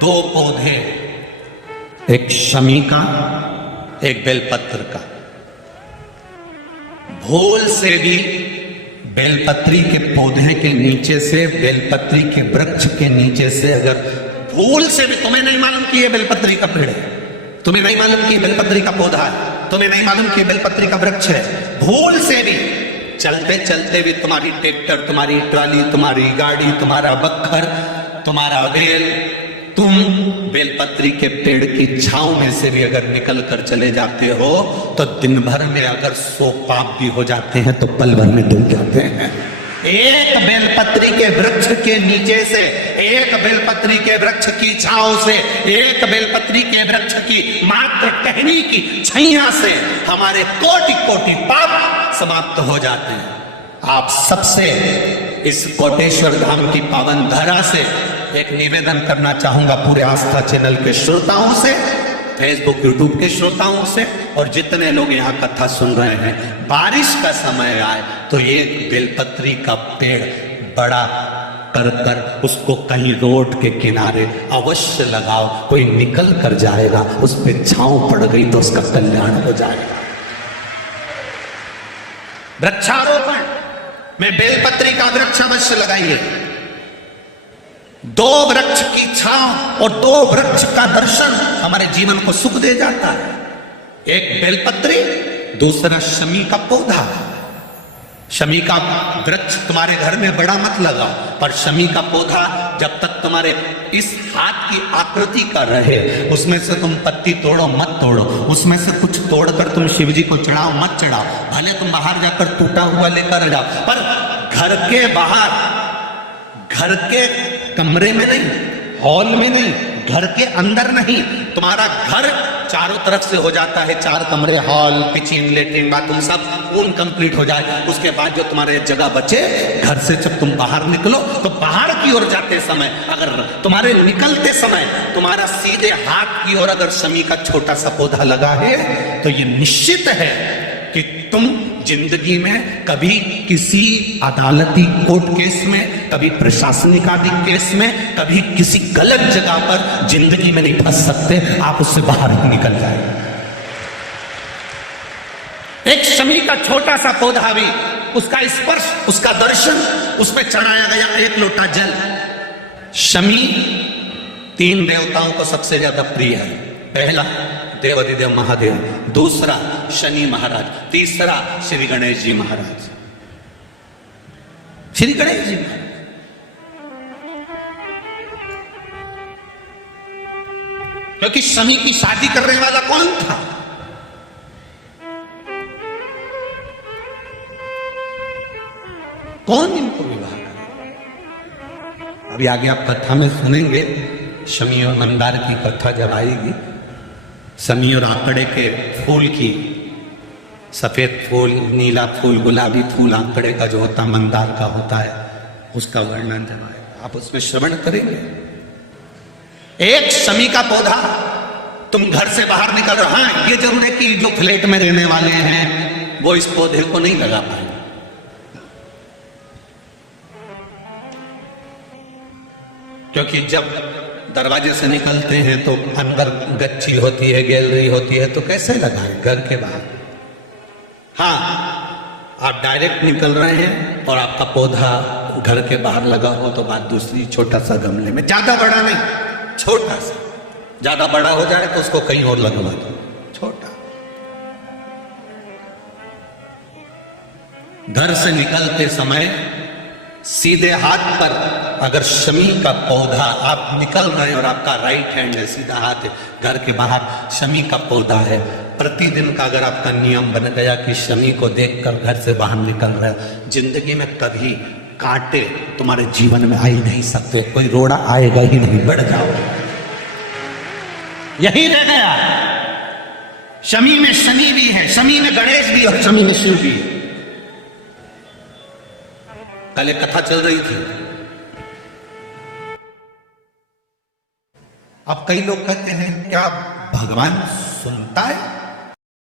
दो पौधे, एक शमी का, एक बेलपत्र का। भूल से भी बेलपत्री के पौधे के नीचे से, बेलपत्री के वृक्ष के नीचे से, अगर भूल से भी तुम्हें नहीं मालूम कि ये बेलपत्री का पेड़ है, तुम्हें नहीं मालूम कि बेलपत्री का पौधा है, तुम्हें नहीं मालूम कि बेलपत्री का वृक्ष है, भूल से भी चलते चलते भी तुम्हारी ट्रैक्टर, तुम्हारी ट्राली, तुम्हारी गाड़ी, तुम्हारा बखर, तुम्हारा बैल, तुम बेलपत्री के पेड़ की छांव में से भी अगर निकल कर चले जाते हो तो दिन भर में अगर 100 पाप भी हो जाते हैं तो पल भर में धुल जाते हैं। एक बेलपत्री के वृक्ष के नीचे से, एक बेलपत्री के वृक्ष की छांव से, एक बेलपत्री के वृक्ष की मात्र टहनी की छैया से हमारे कोटि कोटि पाप समाप्त हो जाते हैं। आप सबसे इस कोटेश्वर धाम की पावन धरा से एक निवेदन करना चाहूंगा, पूरे आस्था चैनल के श्रोताओं से, फेसबुक यूट्यूब के श्रोताओं से, और जितने लोग यहाँ कथा सुन रहे हैं, बारिश का समय आए तो ये बेलपत्री का पेड़ बड़ा कर कर उसको कहीं रोड के किनारे अवश्य लगाओ। कोई निकल कर जाएगा, उस पर छांव पड़ गई तो उसका कल्याण हो जाएगा। वृक्षारोपण में बेलपत्री का वृक्ष अवश्य लगाइए। 2 वृक्ष की छांव और 2 वृक्ष का दर्शन हमारे जीवन को सुख दे जाता है। एक बेलपत्री, दूसरा शमी का पौधा। शमी का वृक्ष तुम्हारे घर में बड़ा मत लगाओ, पर शमी का पौधा जब तक तुम्हारे इस हाथ की आकृति का रहे, उसमें से तुम पत्ती तोड़ो मत तोड़ो, उसमें से कुछ तोड़कर तुम शिव जी को चढ़ाओ मत चढ़ाओ, भले तुम बाहर जाकर टूटा हुआ लेकर जाओ, पर घर के बाहर, घर के कमरे में नहीं, हॉल में नहीं, घर के अंदर नहीं। तुम्हारा घर चारों तरफ से हो जाता है, 4 कमरे, हॉल, किचन, लेटरिन, बाथरूम सब पूर्ण कंप्लीट हो जाए। उसके बाद जो तुम्हारे जगह बचे, घर से जब तुम बाहर निकलो तो बाहर की ओर जाते समय, अगर तुम्हारे निकलते समय तुम्हारा सीधे हाथ की ओर अगर शमी का छोटा सा पौधा लगा है तो ये निश्चित है कि तुम जिंदगी में कभी किसी अदालती कोर्ट केस में, कभी प्रशासनिक आदि केस में, कभी किसी गलत जगह पर जिंदगी में नहीं फंस सकते। आप उससे बाहर ही निकल जाए। एक शमी का छोटा सा पौधा भी, उसका स्पर्श, उसका दर्शन, उस पर चढ़ाया गया 1 लोटा जल। शमी 3 देवताओं को सबसे ज्यादा प्रिय है। पहला देवाधिदेव महादेव, दूसरा शनि महाराज, तीसरा श्री गणेश जी महाराज। श्री गणेश जी क्योंकि शनि की शादी करने वाला कौन था? कौन इनको विवाह करेगा? अभी आगे आप कथा में सुनेंगे, शमी और मंदार की कथा जब आएगी, शमी और आंकड़े के फूल की, सफेद फूल, नीला फूल, गुलाबी फूल आंकड़े का जो होता, मंदार का होता है, उसका वर्णन जब आएगा आप उसमें श्रवण करेंगे। एक शमी का पौधा, तुम घर से बाहर निकल रहे हैं, ये जरूर है कि जो फ्लैट में रहने वाले हैं वो इस पौधे को नहीं लगा पाए, क्योंकि जब दरवाजे से निकलते हैं तो अंदर गच्ची होती है, गैलरी होती है, तो कैसे लगाएं घर के बाहर? हाँ, आप डायरेक्ट निकल रहे हैं और आपका पौधा घर के बाहर लगा हो तो बात दूसरी। छोटा सा गमले में, ज्यादा बड़ा नहीं, छोटा सा। ज्यादा बड़ा हो जाए तो उसको कहीं और लगवा दो, छोटा। घर से निकलते समय सीधे हाथ पर अगर शमी का पौधा, आप निकल रहे हैं और आपका राइट हैंड है, सीधा हाथ है, घर के बाहर शमी का पौधा है, प्रतिदिन का अगर आपका नियम बन गया कि शमी को देखकर घर से बाहर निकल रहे हो, जिंदगी में कभी कांटे तुम्हारे जीवन में आ ही नहीं सकते, कोई रोड़ा आएगा ही नहीं, बढ़ जाओ। यही रह गया। शमी में शनि भी है, शमी में गणेश भी और शमी में शिव भी है। कल एक कथा चल रही थी। अब कई लोग कहते हैं क्या भगवान सुनता है?